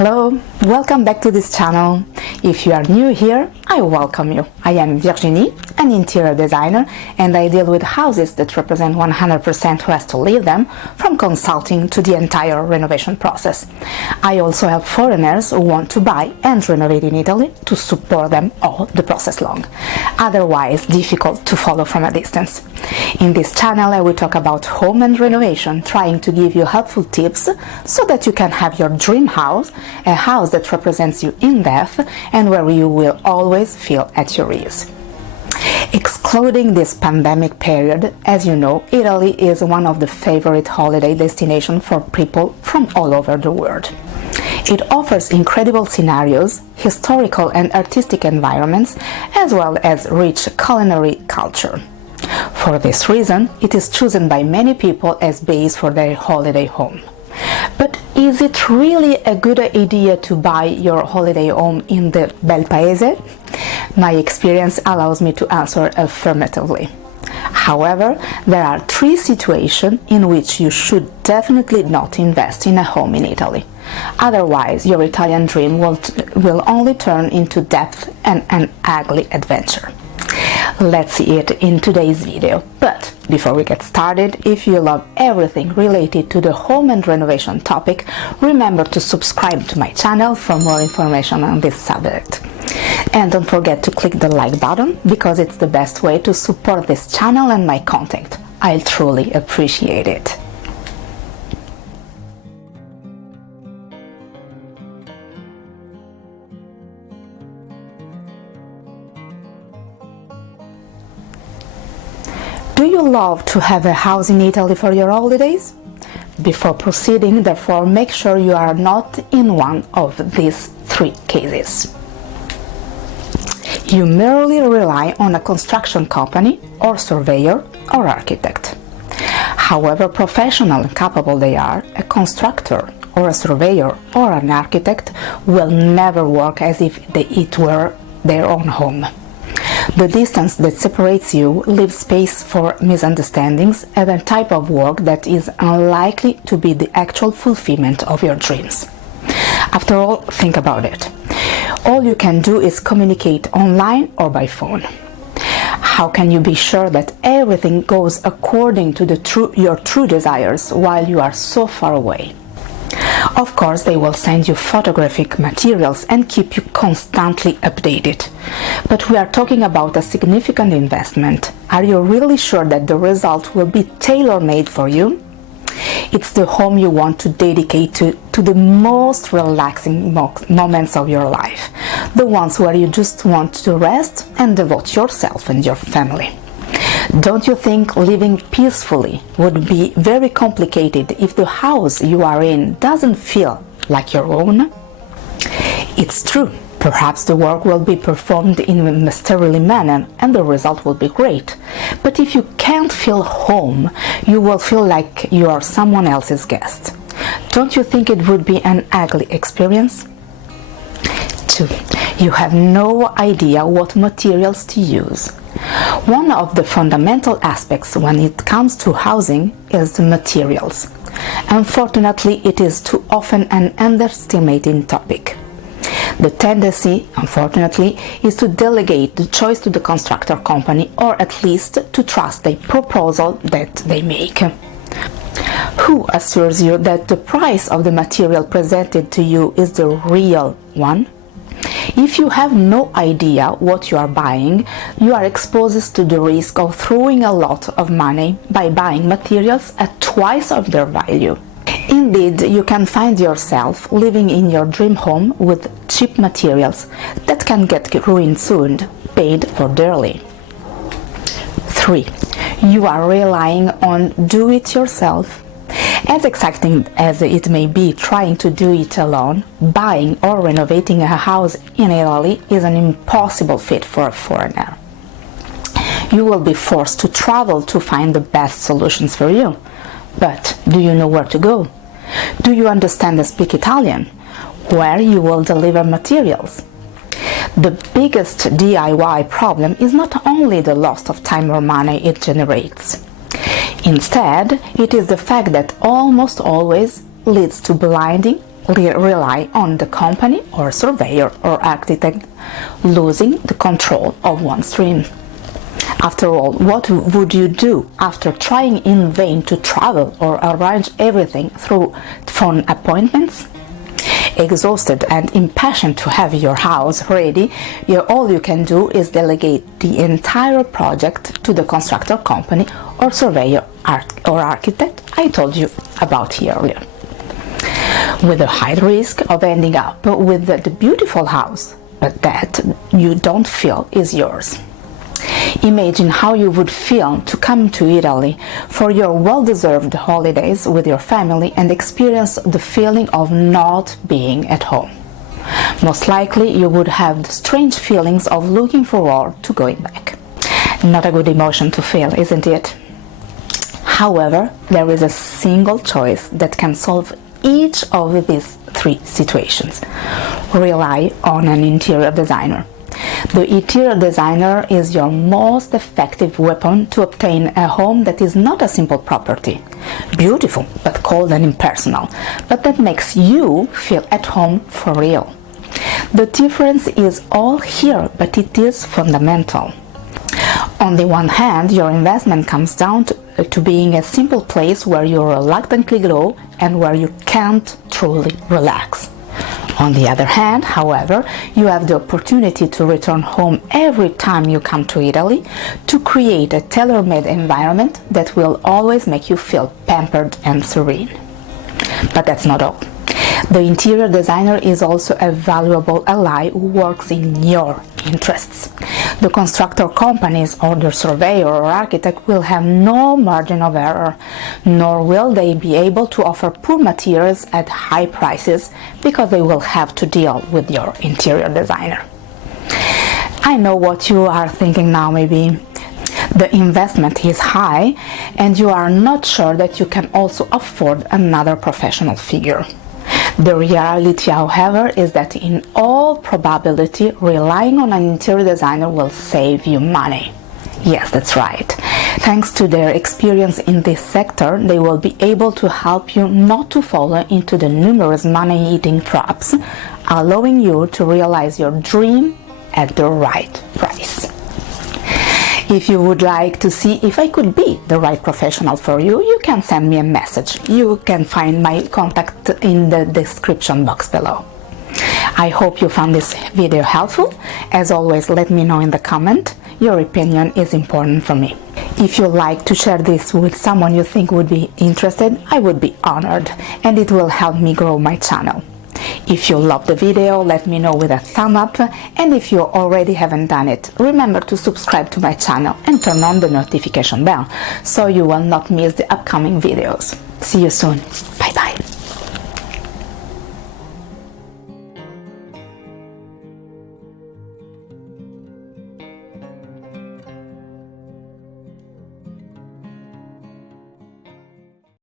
Hello, welcome back to this channel. If you are new here, I welcome you. I am Virginie, an interior designer, and I deal with houses that represent 100% who has to live them, from consulting to the entire renovation process. I also help foreigners who want to buy and renovate in Italy to support them all the process long, otherwise difficult to follow from a distance. In this channel I will talk about home and renovation, trying to give you helpful tips so that you can have your dream house, a house that represents you in depth and where you will always feel at your ease. Excluding this pandemic period, as you know, Italy is one of the favorite holiday destinations for people from all over the world. It offers incredible scenarios, historical and artistic environments, as well as rich culinary culture. For this reason, it is chosen by many people as base for their holiday home. But is it really a good idea to buy your holiday home in the Bel Paese? My experience allows me to answer affirmatively. However, there are three situations in which you should definitely not invest in a home in Italy. Otherwise, your Italian dream will only turn into debt and an ugly adventure. Let's see it in today's video. But before we get started, if you love everything related to the home and renovation topic, remember to subscribe to my channel for more information on this subject. And don't forget to click the like button, because it's the best way to support this channel and my content. I'll truly appreciate it. Do you love to have a house in Italy for your holidays? Before proceeding, therefore, make sure you are not in one of these three cases. You merely rely on a construction company or surveyor or architect. However professional and capable they are, a constructor or a surveyor or an architect will never work as if it were their own home. The distance that separates you leaves space for misunderstandings and a type of work that is unlikely to be the actual fulfillment of your dreams. After all, think about it. All you can do is communicate online or by phone. How can you be sure that everything goes according to your true desires while you are so far away? Of course, they will send you photographic materials and keep you constantly updated. But we are talking about a significant investment. Are you really sure that the result will be tailor-made for you? It's the home you want to dedicate to the most relaxing moments of your life, the ones where you just want to rest and devote yourself and your family. Don't you think living peacefully would be very complicated if the house you are in doesn't feel like your own? It's true, perhaps the work will be performed in a masterly manner and the result will be great. But if you can't feel home, you will feel like you are someone else's guest. Don't you think it would be an ugly experience? 2. You have no idea what materials to use. One of the fundamental aspects when it comes to housing is the materials. Unfortunately, it is too often an underestimated topic. The tendency, unfortunately, is to delegate the choice to the constructor company, or at least to trust the proposal that they make. Who assures you that the price of the material presented to you is the real one? If you have no idea what you are buying, you are exposed to the risk of throwing a lot of money by buying materials at twice of their value. Indeed, you can find yourself living in your dream home with cheap materials that can get ruined soon, paid for dearly. 3. You are relying on do-it-yourself. As exciting as it may be trying to do it alone, buying or renovating a house in Italy is an impossible feat for a foreigner. You will be forced to travel to find the best solutions for you. But do you know where to go? Do you understand and speak Italian? Where you will deliver materials? The biggest DIY problem is not only the loss of time or money it generates. Instead, it is the fact that almost always leads to blinding rely on the company or surveyor or architect, losing the control of one's dream. After all, what would you do after trying in vain to travel or arrange everything through phone appointments? Exhausted and impatient to have your house ready, all you can do is delegate the entire project to the constructor company or surveyor or architect I told you about earlier, with a high risk of ending up with the beautiful house, but that you don't feel is yours. Imagine how you would feel to come to Italy for your well-deserved holidays with your family and experience the feeling of not being at home. Most likely you would have the strange feelings of looking forward to going back. Not a good emotion to feel, isn't it? However, there is a single choice that can solve each of these three situations. Rely on an interior designer. The interior designer is your most effective weapon to obtain a home that is not a simple property, beautiful but cold and impersonal, but that makes you feel at home for real. The difference is all here, but it is fundamental. On the one hand, your investment comes down to being a simple place where you reluctantly go and where you can't truly relax. On the other hand, however, you have the opportunity to return home every time you come to Italy, to create a tailor-made environment that will always make you feel pampered and serene. But that's not all. The interior designer is also a valuable ally who works in your interests. The constructor companies or the surveyor or architect will have no margin of error, nor will they be able to offer poor materials at high prices because they will have to deal with your interior designer. I know what you are thinking now, maybe. The investment is high and you are not sure that you can also afford another professional figure. The reality, however, is that in all probability, relying on an interior designer will save you money. Yes, that's right. Thanks to their experience in this sector, they will be able to help you not to fall into the numerous money-eating traps, allowing you to realize your dream at the right price. If you would like to see if I could be the right professional for you, you can send me a message. You can find my contact in the description box below. I hope you found this video helpful. As always, let me know in the comment. Your opinion is important for me. If you like to share this with someone you think would be interested, I would be honored, and it will help me grow my channel. If you love the video, let me know with a thumb up, and if you already haven't done it, remember to subscribe to my channel and turn on the notification bell so you will not miss the upcoming videos. See you soon!